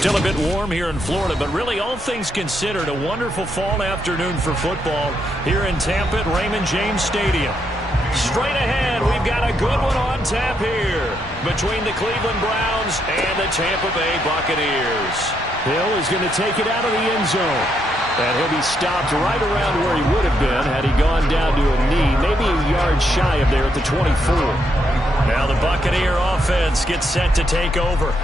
Still a bit warm here in Florida, but really all things considered, a wonderful fall afternoon for football here in Tampa at Raymond James Stadium. Straight ahead, we've got a good one on tap here between the Cleveland Browns and the Tampa Bay Buccaneers. Hill is going to take it out of the end zone. And he'll be stopped right around where he would have been had he gone down to a knee, maybe a yard shy of there at the 24. Now the Buccaneer offense gets set to take over.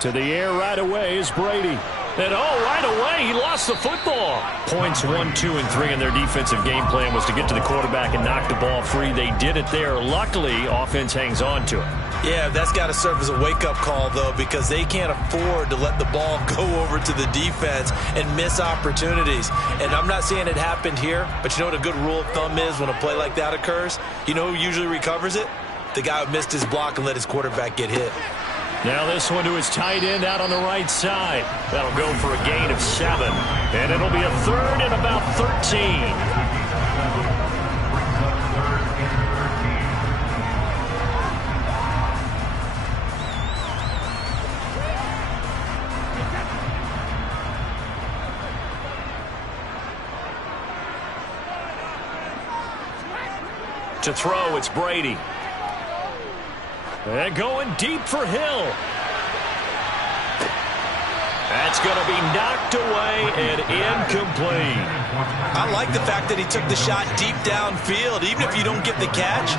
To the air right away is Brady. And right away, he lost the football. Points 1, 2, and 3 in their defensive game plan was to get to the quarterback and knock the ball free. They did it there. Luckily, offense hangs on to it. Yeah, that's got to serve as a wake-up call, though, because they can't afford to let the ball go over to the defense and miss opportunities. And I'm not saying it happened here, but you know what a good rule of thumb is when a play like that occurs? You know who usually recovers it? The guy who missed his block and let his quarterback get hit. Now this one to his tight end out on the right side. That'll go for a gain of 7. And it'll be a third and about 13. To throw, it's Brady. And going deep for Hill. That's going to be knocked away and incomplete. I like the fact that he took the shot deep downfield. Even if you don't get the catch,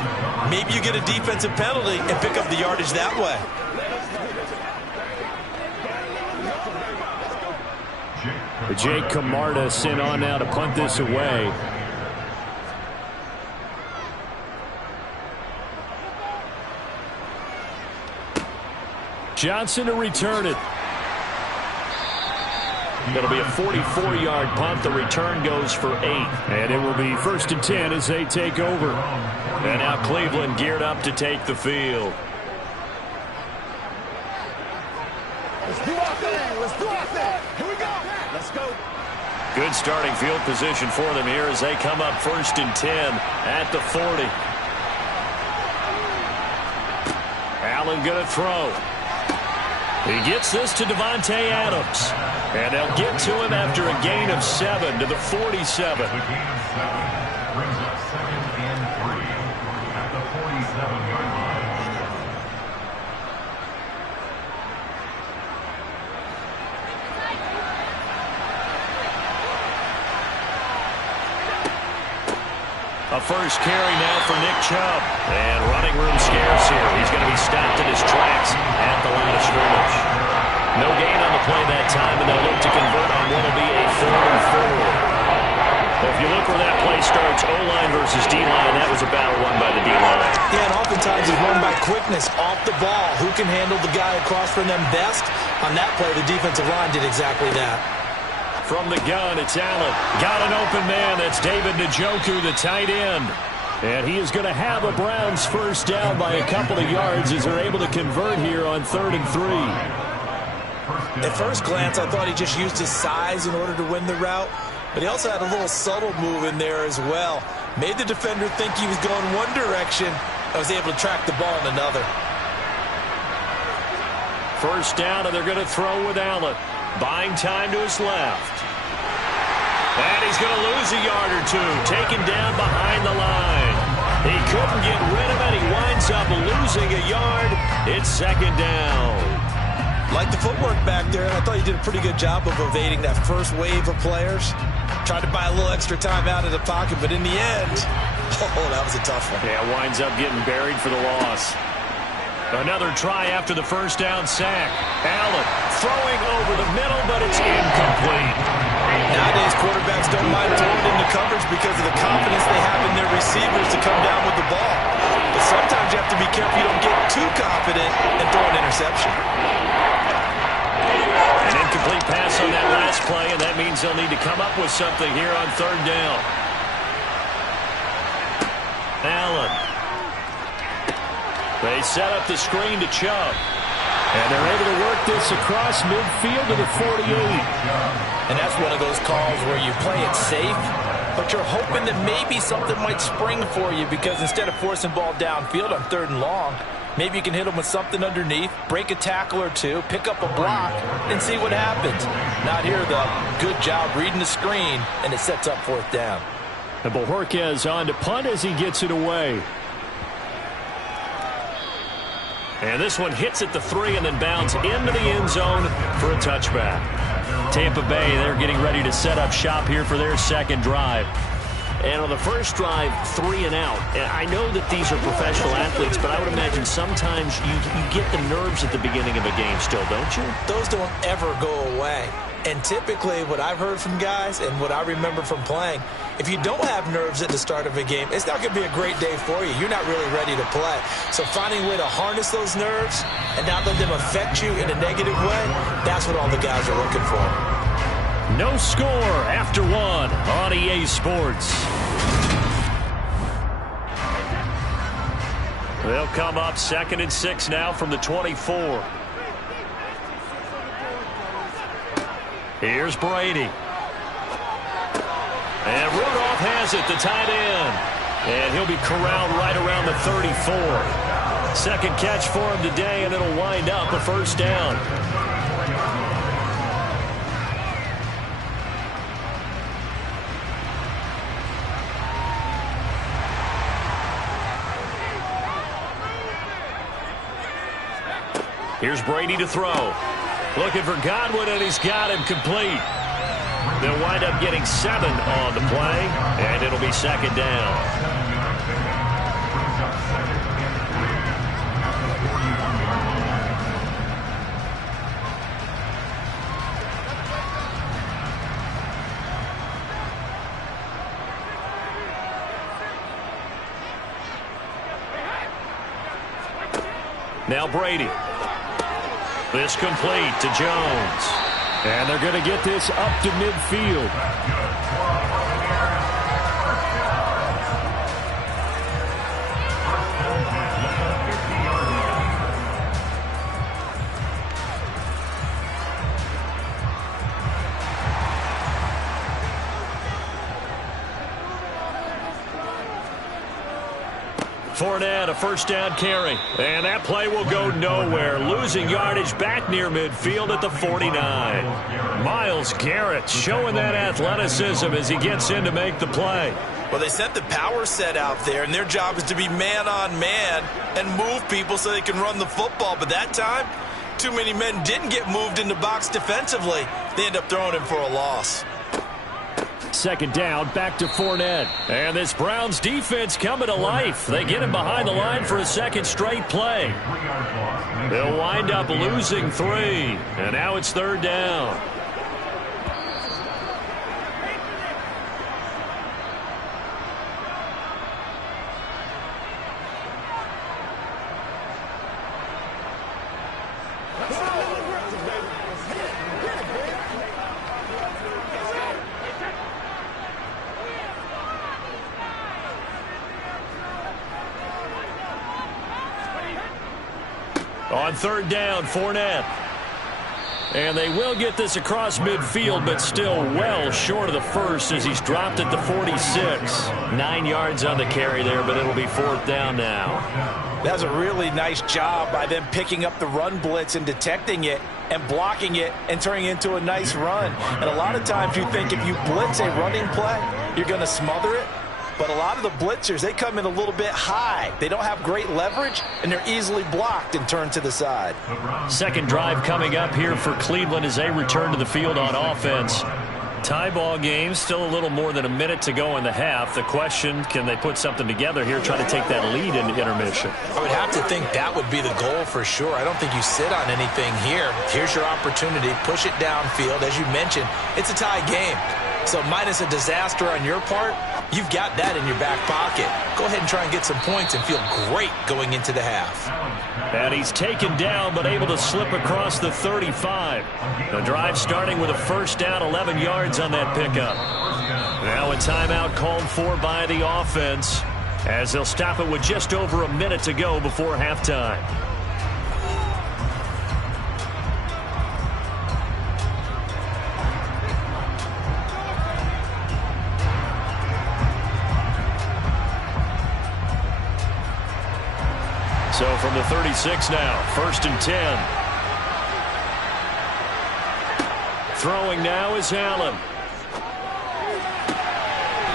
maybe you get a defensive penalty and pick up the yardage that way. Jake Camarda sent on now to punt this away. Johnson to return it. It'll be a 44-yard punt. The return goes for 8. And it will be 1st and 10 as they take over. And now Cleveland geared up to take the field. Let's do our thing. Let's do our thing. Here we go. Let's go. Good starting field position for them here as they come up 1st and 10 at the 40. Allen going to throw. He gets this to Devontae Adams. And they'll get to him after a gain of 7 to the 47. The gain of 7 brings up 2nd and 3 at the 47-yard line. A first carry now for Nick Chubb. And running room scarce here. He's going to be stopped in his tracks at the line of scrimmage. No gain on the play that time, and they'll look to convert on what will be a 4th and 4. If you look where that play starts, O-line versus D-line, that was a battle won by the D-line. Yeah, and oftentimes it's run by quickness off the ball. Who can handle the guy across from them best? On that play, the defensive line did exactly that. From the gun, it's Allen. Got an open man. That's David Njoku, the tight end. And he is going to have a Browns first down by a couple of yards as they're able to convert here on 3rd and 3. At first glance, I thought he just used his size in order to win the route. But he also had a little subtle move in there as well. Made the defender think he was going one direction. I was able to track the ball in another. First down, and they're going to throw with Allen. Buying time to his left. And he's going to lose a yard or 2. Taken down behind the line. He couldn't get rid of it. He winds up losing a yard. It's 2nd down. Like the footwork back there, I thought he did a pretty good job of evading that first wave of players. Tried to buy a little extra time out of the pocket, but in the end, that was a tough one. Yeah, winds up getting buried for the loss. Another try after the first down sack. Allen throwing over the middle, but it's incomplete. Nowadays, quarterbacks don't mind throwing into coverage because of the confidence they have in their receivers to come down with the ball. But sometimes you have to be careful you don't get too confident and throw an interception. An incomplete pass on that last play, and that means they'll need to come up with something here on 3rd down. Allen. They set up the screen to Chubb. And they're able to work this across midfield to the 48. And that's one of those calls where you play it safe, but you're hoping that maybe something might spring for you, because instead of forcing ball downfield on 3rd and long, maybe you can hit them with something underneath, break a tackle or two, pick up a block, and see what happens. Not here, though. Good job reading the screen, and it sets up 4th down. And Bojorquez on to punt as he gets it away. And this one hits at the 3 and then bounds into the end zone for a touchback. Tampa Bay, they're getting ready to set up shop here for their 2nd drive. And on the first drive, 3 and out. And I know that these are professional athletes, but I would imagine sometimes you get the nerves at the beginning of a game still, don't you? Those don't ever go away. And typically what I've heard from guys and what I remember from playing, if you don't have nerves at the start of a game, it's not going to be a great day for you. You're not really ready to play. So finding a way to harness those nerves and not let them affect you in a negative way, that's what all the guys are looking for. No score after 1 on EA Sports. They'll come up 2nd and 6 now from the 24. Here's Brady. And Rudolph has it, the tight end. And he'll be corralled right around the 34. 2nd catch for him today, and it'll wind up a 1st down. Here's Brady to throw. Looking for Godwin, and he's got him complete. They'll wind up getting 7 on the play, and it'll be 2nd down. Now Brady. This complete to Jones. And they're going to get this up to midfield. Fournette, a 1st down carry. And that play will go nowhere. Losing yardage back near midfield at the 49. Myles Garrett showing that athleticism as he gets in to make the play. Well, they sent the power set out there, and their job is to be man-on-man and move people so they can run the football. But that time, too many men didn't get moved in the box defensively. They end up throwing him for a loss. 2nd down, back to Fournette. And this Browns defense coming to life. They get him behind the line for a 2nd straight play. They'll wind up losing 3. And now it's 3rd down. On 3rd down, Fournette. And they will get this across midfield, but still well short of the 1st as he's dropped at the 46. 9 yards on the carry there, but it'll be 4th down now. That was a really nice job by them picking up the run blitz and detecting it and blocking it and turning it into a nice run. And a lot of times you think if you blitz a running play, you're going to smother it. But a lot of the blitzers, they come in a little bit high. They don't have great leverage, and they're easily blocked and turned to the side. 2nd drive coming up here for Cleveland as they return to the field on offense. Tie ball game, still a little more than a minute to go in the half. The question, can they put something together here, try to take that lead into intermission? I would have to think that would be the goal for sure. I don't think you sit on anything here. Here's your opportunity. Push it downfield. As you mentioned, it's a tie game. So minus a disaster on your part, you've got that in your back pocket. Go ahead and try and get some points and feel great going into the half. And he's taken down but able to slip across the 35. The drive starting with a 1st down, 11 yards on that pickup. Now a timeout called for by the offense as they'll stop it with just over a minute to go before halftime. So from the 36 now, 1st and 10. Throwing now is Allen.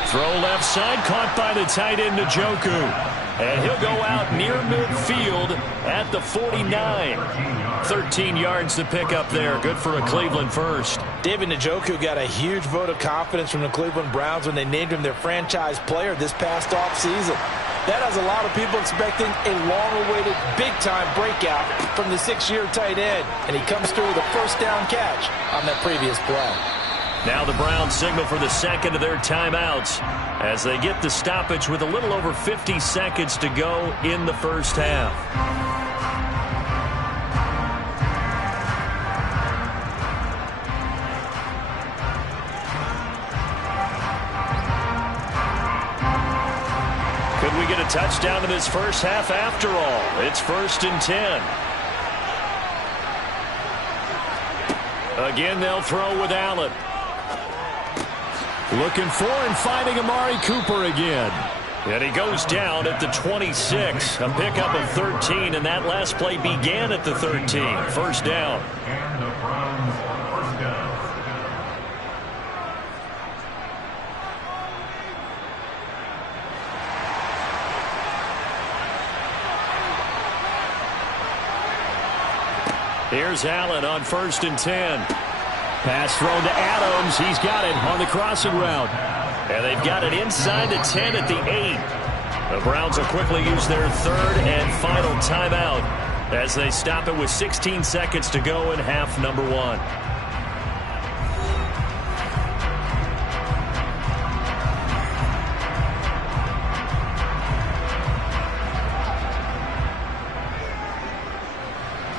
Throw left side, caught by the tight end Njoku. And he'll go out near midfield at the 49. 13 yards to pick up there. Good for a Cleveland first. David Njoku got a huge vote of confidence from the Cleveland Browns when they named him their franchise player this past offseason. That has a lot of people expecting a long-awaited, big-time breakout from the 6-year tight end. And he comes through with a first down catch on that previous play. Now the Browns signal for the second of their timeouts as they get the stoppage with a little over 50 seconds to go in the first half. Could we get a touchdown in this first half after all? It's 1st and 10. Again, they'll throw with Allen. Looking for and finding Amari Cooper again. And he goes down at the 26. A pickup of 13, and that last play began at the 13. First down. And the Browns first down. Here's Allen on 1st and 10. Pass thrown to Adams. He's got it on the crossing route. And they've got it inside the 10 at the 8. The Browns will quickly use their third and final timeout as they stop it with 16 seconds to go in half number 1.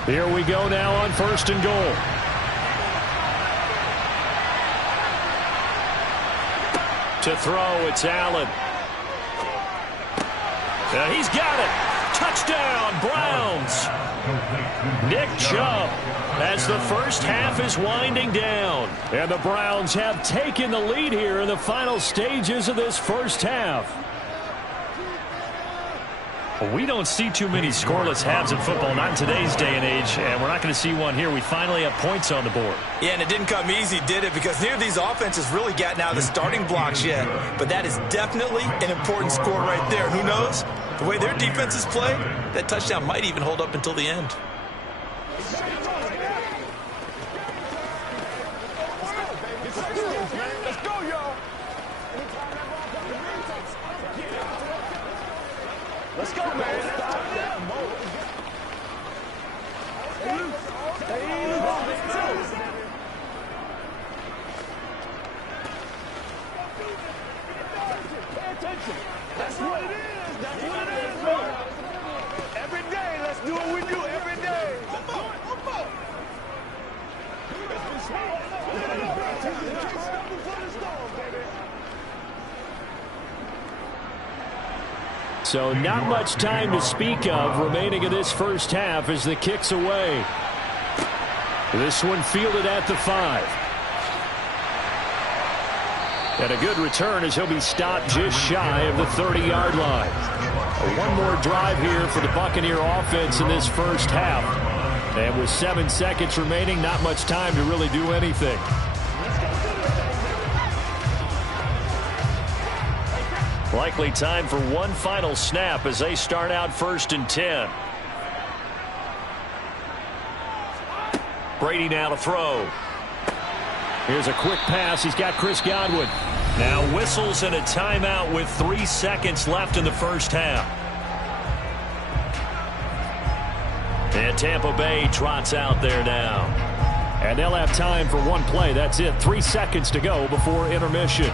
Here we go now on 1st and goal. To throw, it's Allen. He's got it. Touchdown, Browns. Nick Chubb as the first half is winding down. And the Browns have taken the lead here in the final stages of this first half. We don't see too many scoreless halves in football, not in today's day and age, and we're not going to see one here. We finally have points on the board. Yeah, and it didn't come easy, did it? Because neither of these offenses really gotten out of the starting blocks yet. But that is definitely an important score right there. Who knows? The way their defenses play, that touchdown might even hold up until the end. Let's go, y'all. Let's go, man. Pay attention. That's what it is. That's what it is, bro. Every day, let's do what we do every day. So not much time to speak of remaining in this first half as the kick's away. This one fielded at the 5. And a good return as he'll be stopped just shy of the 30-yard line. One more drive here for the Buccaneer offense in this first half. And with 7 seconds remaining, not much time to really do anything. Likely time for one final snap as they start out 1st and 10. Brady now to throw. Here's a quick pass. He's got Chris Godwin. Now whistles and a timeout with 3 seconds left in the first half. And Tampa Bay trots out there now. And they'll have time for one play. That's it. 3 seconds to go before intermission.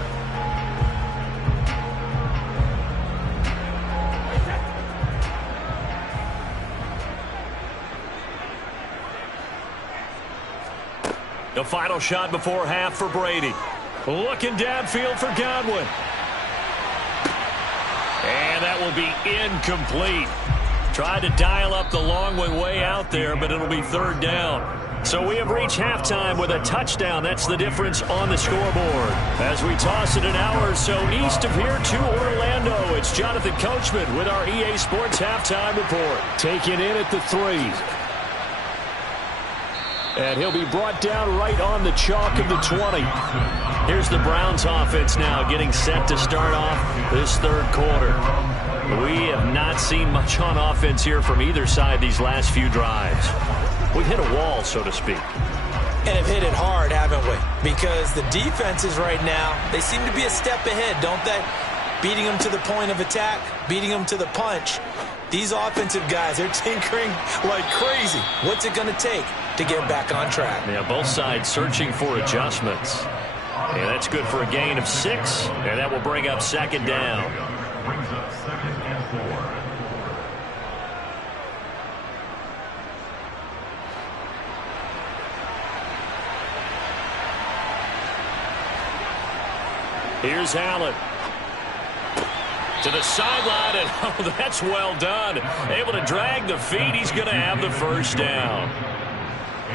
The final shot before half for Brady. Looking downfield for Godwin. And that will be incomplete. Tried to dial up the long one way out there, but it'll be 3rd down. So we have reached halftime with a touchdown. That's the difference on the scoreboard. As we toss it an hour or so east of here to Orlando, it's Jonathan Coachman with our EA Sports Halftime Report. Taken in at the 3. And he'll be brought down right on the chalk of the 20. Here's the Browns offense now getting set to start off this third quarter. We have not seen much on offense here from either side these last few drives. We've hit a wall, so to speak. And have hit it hard, haven't we? Because the defenses right now, they seem to be a step ahead, don't they? Beating them to the point of attack, beating them to the punch. These offensive guys, they're tinkering like crazy. What's it going to take to get back on track? Yeah, both sides searching for adjustments. And that's good for a gain of 6, and that will bring up second down. Brings up 2nd and 4. Here's Allen. To the sideline, and oh, that's well done. Able to drag the feet. He's going to have the first down.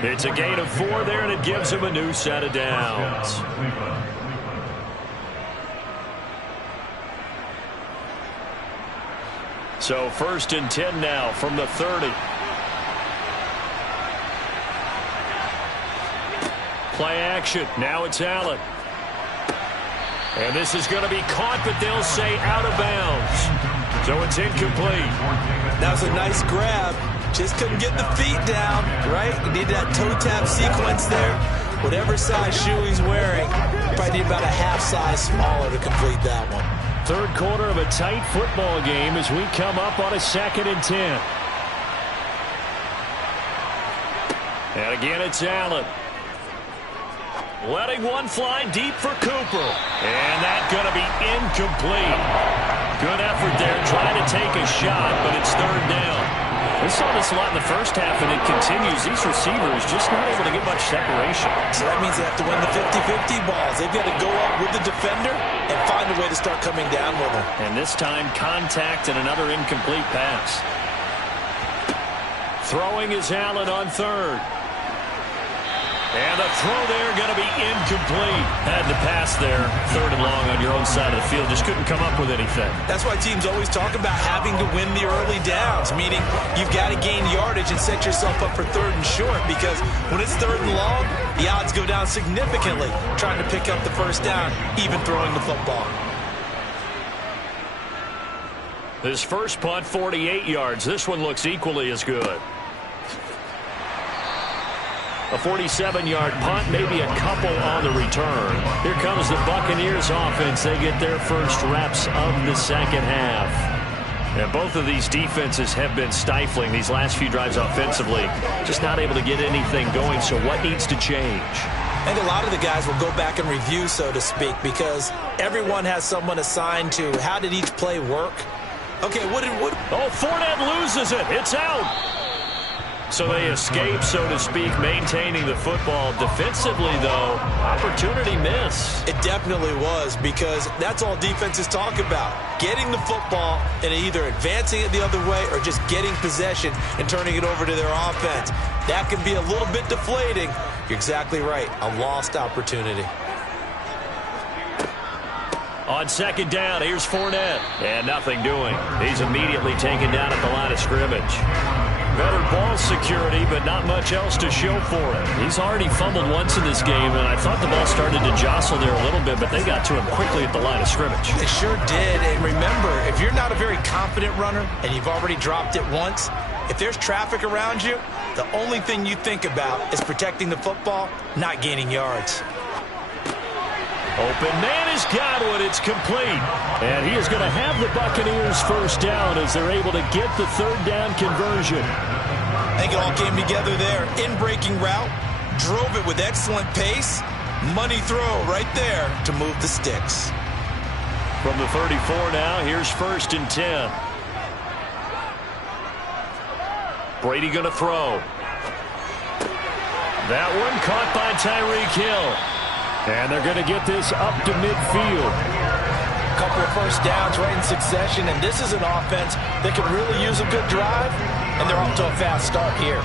It's a gain of 4 there, and it gives him a new set of downs. So 1st and 10 now from the 30. Play action. Now it's Allen. And this is going to be caught, but they'll say out of bounds. So it's incomplete. That was a nice grab. Just couldn't get the feet down, right? You need that toe tap sequence there. Whatever size shoe he's wearing, probably need about a half size smaller to complete that one. Third quarter of a tight football game as we come up on a 2nd and 10. And again, it's Allen. Letting one fly deep for Cooper. And that's going to be incomplete. Good effort there trying to take a shot, but it's third down. We saw this a lot in the first half, and it continues. These receivers just not able to get much separation. So that means they have to win the 50-50 balls. They've got to go up with the defender and find a way to start coming down with him. And this time, contact and another incomplete pass. Throwing is Allen on 3rd. And the throw there going to be incomplete. Had the pass there, 3rd and long on your own side of the field. Just couldn't come up with anything. That's why teams always talk about having to win the early downs, meaning you've got to gain yardage and set yourself up for 3rd and short, because when it's 3rd and long, the odds go down significantly trying to pick up the first down, even throwing the football. This first punt, 48 yards. This one looks equally as good. A 47-yard punt, maybe a couple on the return. Here comes the Buccaneers offense. They get their first reps of the second half. And both of these defenses have been stifling these last few drives offensively. Just not able to get anything going, so what needs to change? I think a lot of the guys will go back and review, so to speak, because everyone has someone assigned to how did each play work. Okay, what? Oh, Fournette loses it. It's out. So they escape, so to speak, maintaining the football. Defensively, though, opportunity miss. It definitely was, because that's all defenses talk about. Getting the football and either advancing it the other way or just getting possession and turning it over to their offense. That can be a little bit deflating. You're exactly right. A lost opportunity. On second down, here's Fournette. And nothing doing. He's immediately taken down at the line of scrimmage. Better ball security, but not much else to show for it. He's already fumbled once in this game, and I thought the ball started to jostle there a little bit, but they got to him quickly at the line of scrimmage. They sure did. And remember, if you're not a very confident runner and you've already dropped it once, if there's traffic around you, the only thing you think about is protecting the football, not gaining yards. Open man is Godwin. It's complete. And he is going to have the Buccaneers first down as they're able to get the third down conversion. I think it all came together there. In-breaking route, drove it with excellent pace. Money throw right there to move the sticks. From the 34 now, here's 1st and 10. Brady going to throw. That one caught by Tyreek Hill. And they're going to get this up to midfield. A couple of first downs right in succession, and this is an offense that can really use a good drive, and they're off to a fast start here.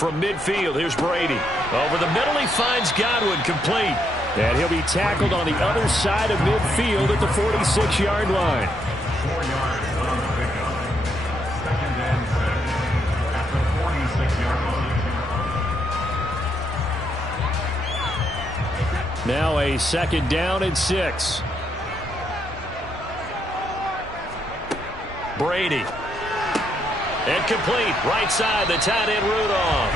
from midfield. Here's Brady. Over the middle, he finds Godwin, complete. And he'll be tackled on the other side of midfield at the 46-yard line. 4 yards on the pickup. 2nd and 6 at the 46-yard line. Now a 2nd down and 6. Brady. Incomplete. Right side, the tight end Rudolph.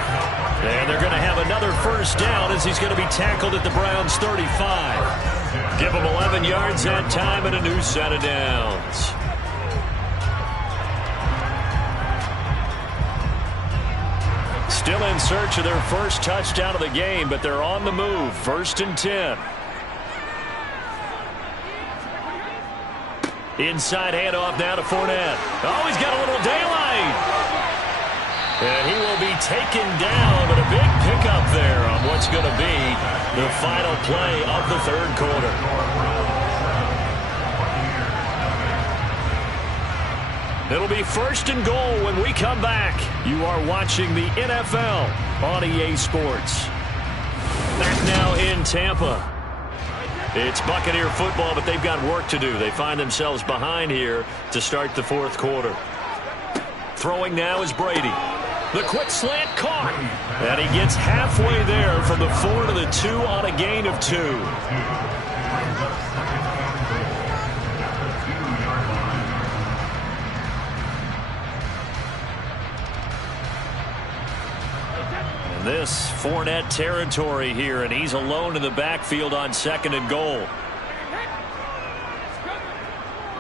And they're going to have another 1st down as he's going to be tackled at the Browns' 35. Give him 11 yards that time and a new set of downs. Still in search of their first touchdown of the game, but they're on the move. 1st and 10. Inside handoff now to Fournette. Oh, he's got a little daylight. And he will be taken down, but a big pickup there on what's going to be the final play of the 3rd quarter. It'll be 1st and goal when we come back. You are watching the NFL on EA Sports. Back now in Tampa. It's Buccaneer football, but they've got work to do. They find themselves behind here to start the 4th quarter. Throwing now is Brady. The quick slant caught. And he gets halfway there from the 4 to the 2 on a gain of 2. This Fournette territory here, and he's alone in the backfield on 2nd and goal.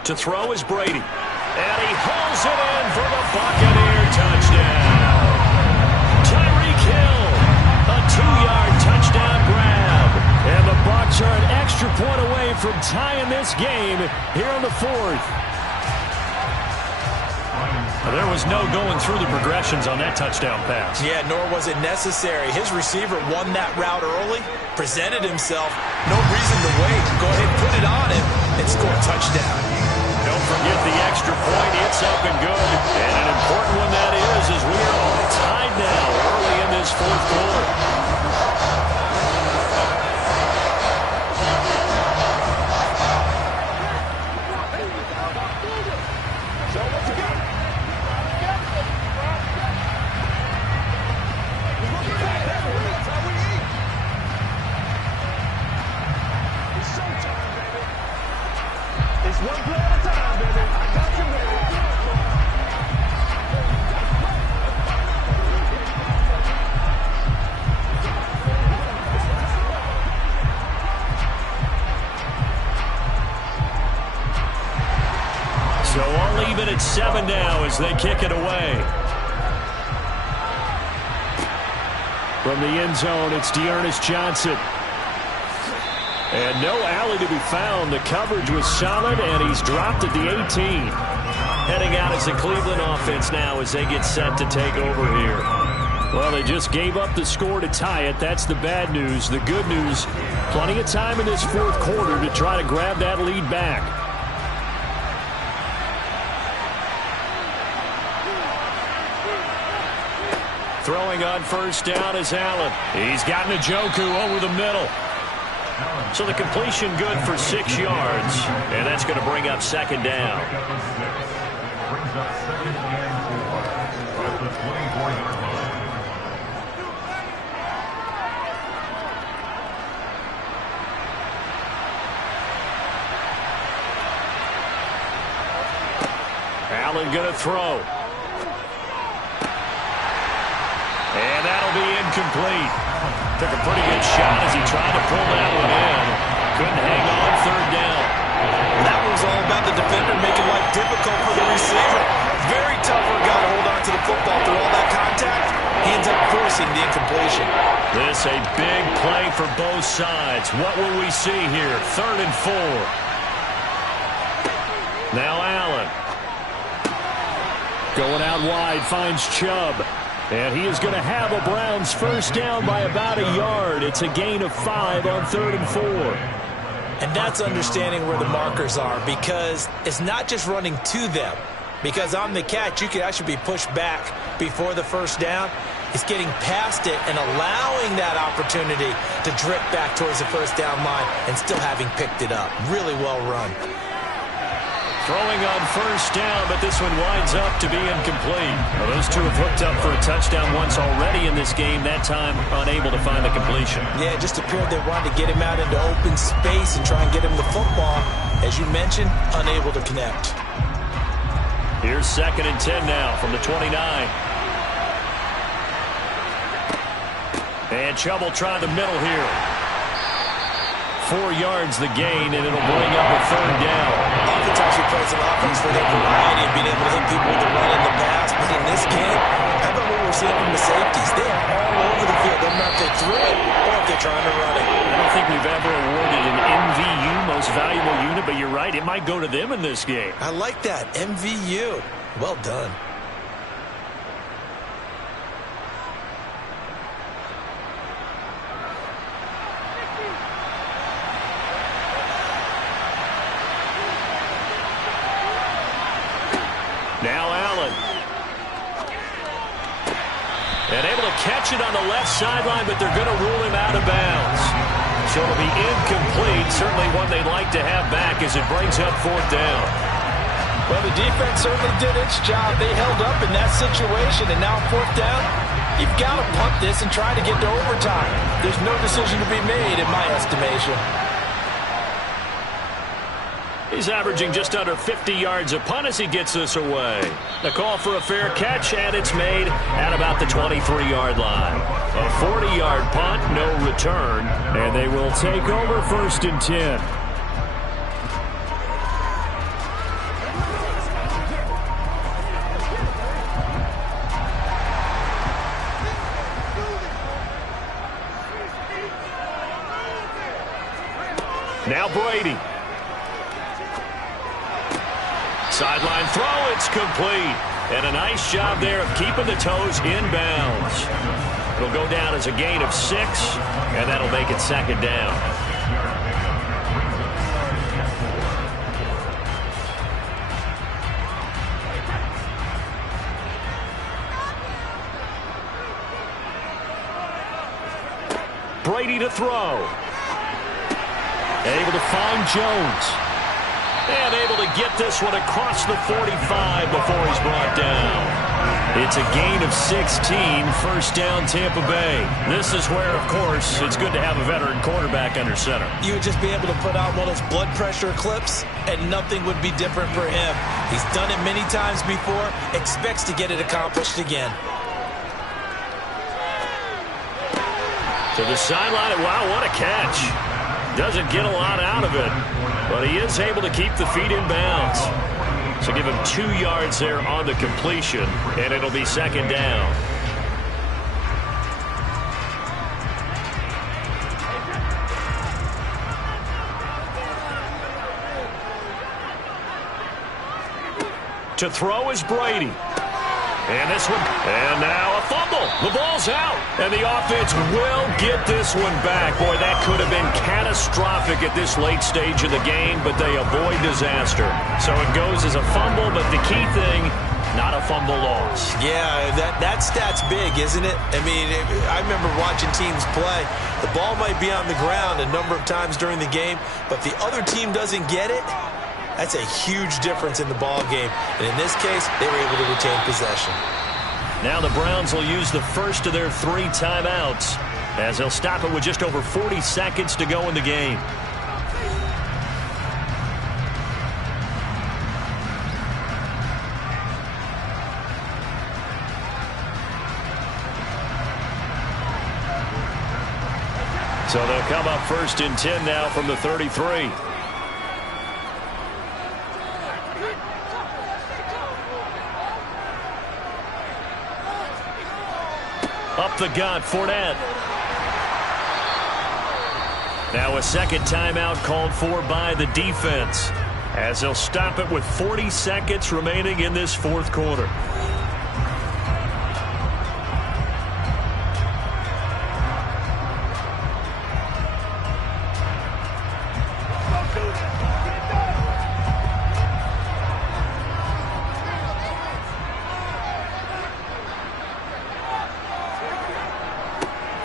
To throw is Brady. And he hauls it in for the Buccaneer touchdown. Tyreek Hill, a 2-yard touchdown grab. And the Bucs are an extra point away from tying this game here in the 4th. There was no going through the progressions on that touchdown pass. Yeah, nor was it necessary. His receiver won that route early, presented himself. No reason to wait. Go ahead and put it on him and score a touchdown. Don't forget the extra point. It's up and good. And an important one that is, as we are all tied now early in this 4th quarter. So all even at 7 now as they kick it away. From the end zone, it's Dearness Johnson. And no alley to be found. The coverage was solid, and he's dropped at the 18. Heading out as the Cleveland offense now as they get set to take over here. Well, they just gave up the score to tie it. That's the bad news. The good news, plenty of time in this 4th quarter to try to grab that lead back. Throwing on 1st down is Allen. He's got Njoku over the middle. So the completion good for 6 yards. And that's going to bring up 2nd down. Brings up 2nd and 4 at the 24-yard line. Allen going to throw. And that'll be incomplete. Took a pretty good shot as he tried to pull that one in. Couldn't hang on 3rd down. That was all about the defender making life difficult for the receiver. Very tough for a guy to hold on to the football through all that contact. He ends up forcing the incompletion. This a big play for both sides. What will we see here? 3rd and 4. Now Allen. Going out wide, finds Chubb. And he is going to have a Browns 1st down by about a yard. It's a gain of 5 on 3rd and 4. And that's understanding where the markers are, because it's not just running to them. Because on the catch, you could actually be pushed back before the 1st down. is getting past it and allowing that opportunity to drift back towards the first down line and still having picked it up. Really well run. Throwing on first down, but this one winds up to be incomplete. Well, those two have hooked up for a touchdown once already in this game, that time unable to find the completion. Yeah, it just appeared they wanted to get him out into open space and try and get him the football. As you mentioned, unable to connect. Here's 2nd and 10 now from the 29. And trouble trying the middle here. 4 yards the gain, and it'll bring up a 3rd down. Oftentimes plays an offense for their variety of being able to hit people with the run and the pass. But in this game, how about what we're seeing from the safeties? They are all over the field. They're not if they threw it or if they're trying to run it. I don't think we've ever awarded an MVU, most valuable unit, but you're right, it might go to them in this game. I like that, MVU. Well done. Now Allen. And able to catch it on the left sideline, but they're going to rule him out of bounds. So it'll be incomplete. Certainly one they'd like to have back as it brings up 4th down. Well, the defense certainly did its job. They held up in that situation, and now 4th down, you've got to punt this and try to get to overtime. There's no decision to be made in my estimation. He's averaging just under 50 yards a punt as he gets this away. The call for a fair catch, and it's made at about the 23-yard line. A 40-yard punt, no return, and they will take over 1st and 10. Now Brady. Sideline throw, it's complete. And a nice job there of keeping the toes in bounds. It'll go down as a gain of 6, and that'll make it 2nd down. Brady to throw. Able to find Jones. And able to get this one across the 45 before he's brought down. It's a gain of 16, 1st down Tampa Bay. This is where, of course, it's good to have a veteran quarterback under center. You would just be able to put out one of those blood pressure clips, and nothing would be different for him. He's done it many times before, expects to get it accomplished again. To the sideline, wow, what a catch. Doesn't get a lot out of it, but he is able to keep the feet in bounds. So give him 2 yards there on the completion, and it'll be 2nd down. To throw is Brady. And this one, and now a fumble. The ball's out, and the offense will get this one back. Boy, that could have been catastrophic at this late stage of the game, but they avoid disaster. So it goes as a fumble, but the key thing, not a fumble loss. Yeah, that stat's big, isn't it? I mean, I remember watching teams play. The ball might be on the ground a number of times during the game, but if the other team doesn't get it, that's a huge difference in the ball game. And in this case, they were able to retain possession. Now the Browns will use the first of their 3 timeouts as they'll stop it with just over 40 seconds to go in the game. So they'll come up 1st and 10 now from the 33. Up the gut, Fournette. Now a 2nd timeout called for by the defense as they'll stop it with 40 seconds remaining in this 4th quarter.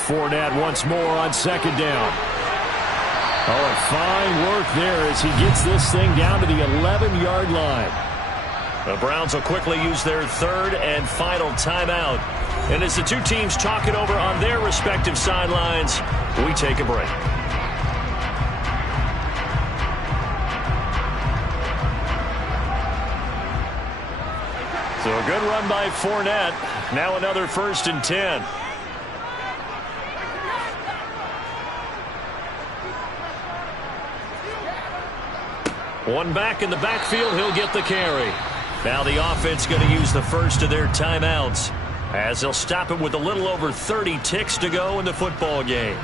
Fournette once more on second down. Oh, fine work there as he gets this thing down to the 11-yard line. The Browns will quickly use their third and final timeout. And as the two teams talk it over on their respective sidelines, we take a break. So a good run by Fournette. Now another 1st and 10. One back in the backfield, he'll get the carry. Now the offense going to use the first of their timeouts as they'll stop it with a little over 30 ticks to go in the football game.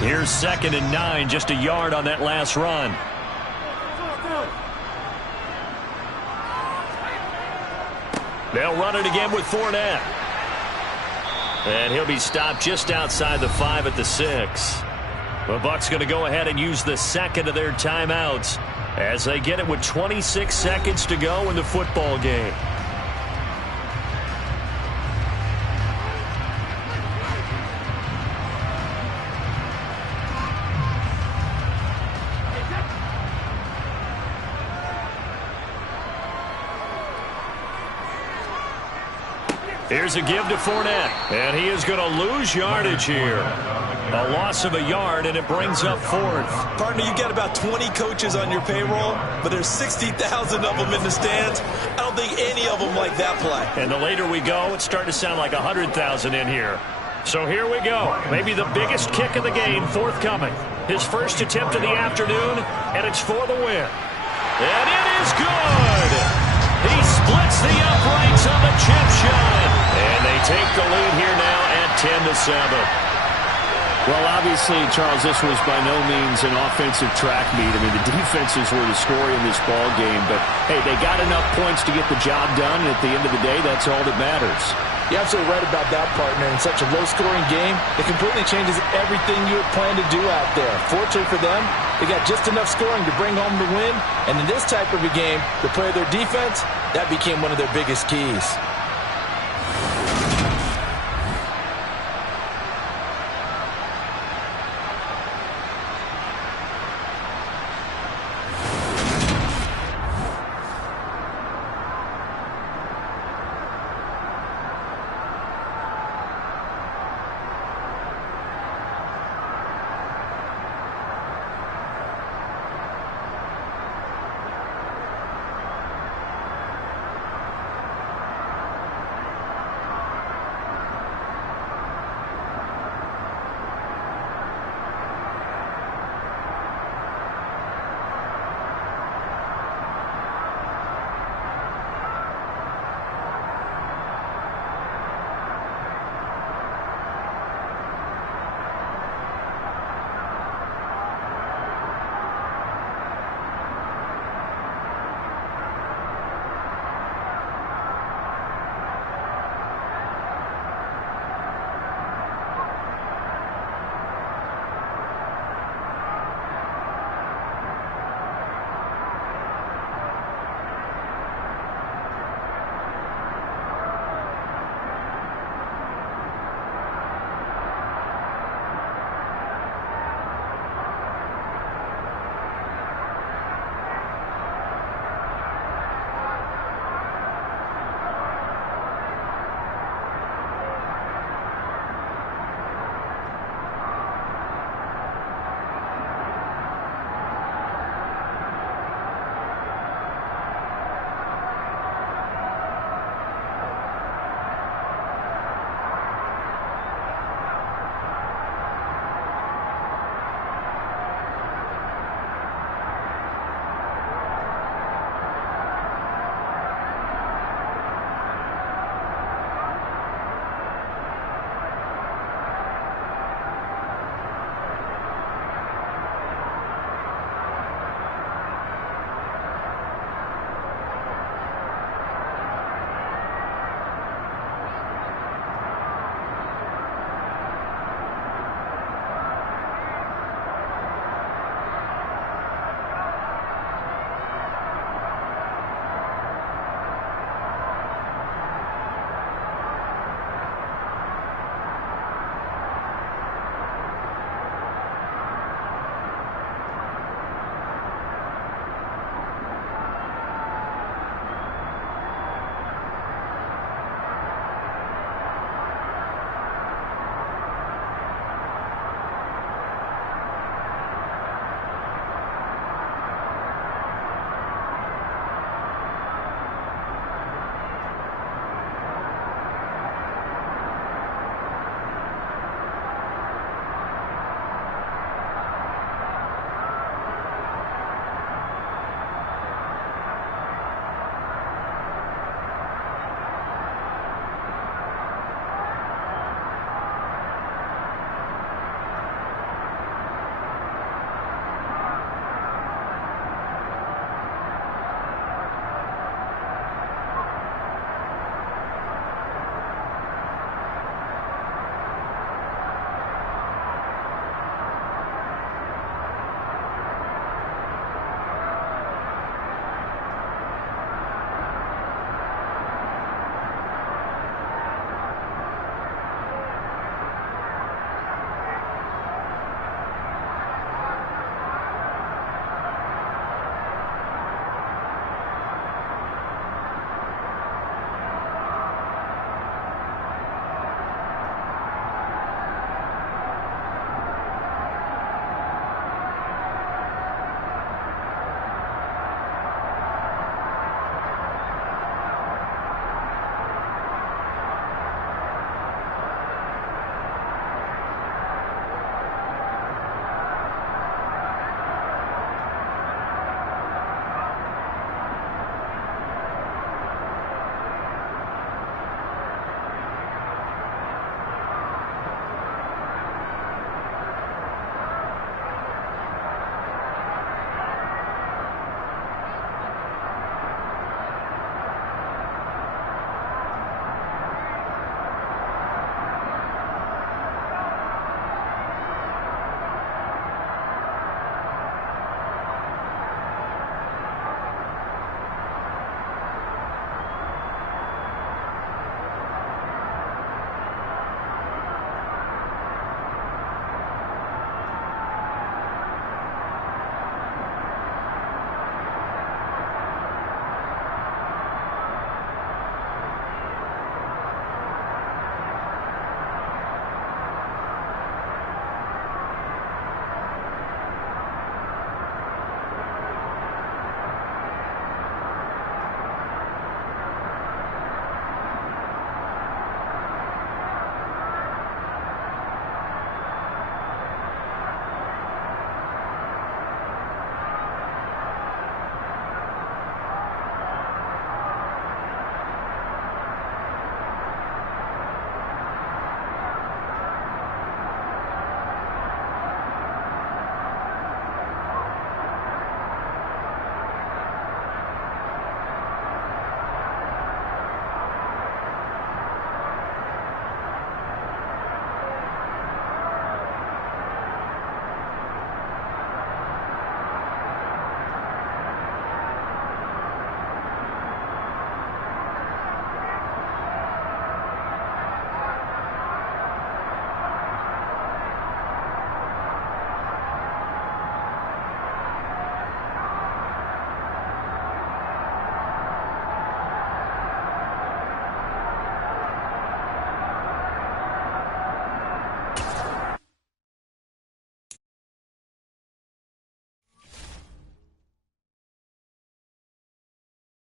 Here's 2nd and 9, just a yard on that last run. They'll run it again with Fournette. And he'll be stopped just outside the 5 at the 6. The Bucs going to go ahead and use the second of their timeouts as they get it with 26 seconds to go in the football game. Here's a give to Fournette, and he is going to lose yardage here. A loss of a yard, and it brings up 4th. Partner, you got about 20 coaches on your payroll, but there's 60,000 of them in the stands. I don't think any of them like that play. And the later we go, it's starting to sound like 100,000 in here. So here we go. Maybe the biggest kick of the game forthcoming. His first attempt of the afternoon, and it's for the win. And it is good. He splits the uprights on the chip shot. And they take the lead here now at 10-7. Well, obviously, Charles, this was by no means an offensive track meet. I mean, the defenses were the story in this ball game. But, hey, they got enough points to get the job done. And at the end of the day, that's all that matters. You're absolutely right about that, partner. In such a low-scoring game, it completely changes everything you had planned to do out there. Fortunately for them, they got just enough scoring to bring home the win. And in this type of a game, to play their defense, that became one of their biggest keys.